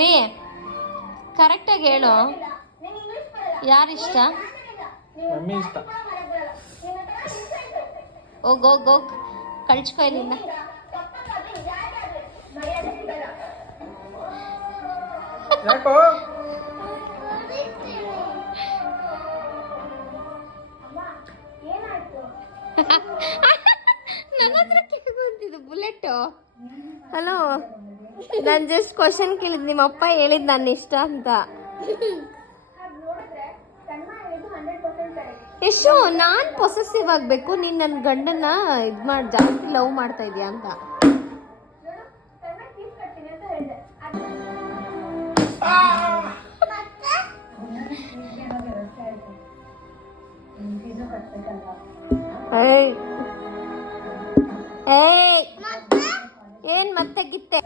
ರೀ ಕರೆಕ್ಟಾಗಿ ಹೇಳು, ಯಾರಿಷ್ಟ? ಮಮ್ಮಿ ಇಷ್ಟ. ಹೋಗ್ ಕಳ್ಸ್ಕೊ ಇಲ್ಲಿಂದ. ಯಾಕೋ ನನ್ನ ಹತ್ರ ಕೇಳ್ಕೊಂತಿದ್ದು ಬುಲೆಟ್ಟು. ಹಲೋ, ನಾನು ಜಸ್ಟ್ ಕ್ವಶನ್ ಕೇಳಿದ್, ನಿಮ್ಮ ಅಪ್ಪ ಹೇಳಿದ್ ನನ್ನ ಇಷ್ಟ ಅಂತ. ಯಶು, ನಾನ್ ಪೊಸೆಸಿವ್ ಆಗ್ಬೇಕು, ನೀನ್ ನನ್ನ ಗಂಡನ್ನ ಜಾಸ್ತಿ ಲವ್ ಮಾಡ್ತಾ ಇದೀಯ ಅಂತ. ಏನ್ ಮತ್ತೆ ಗಿತ್ತೆ?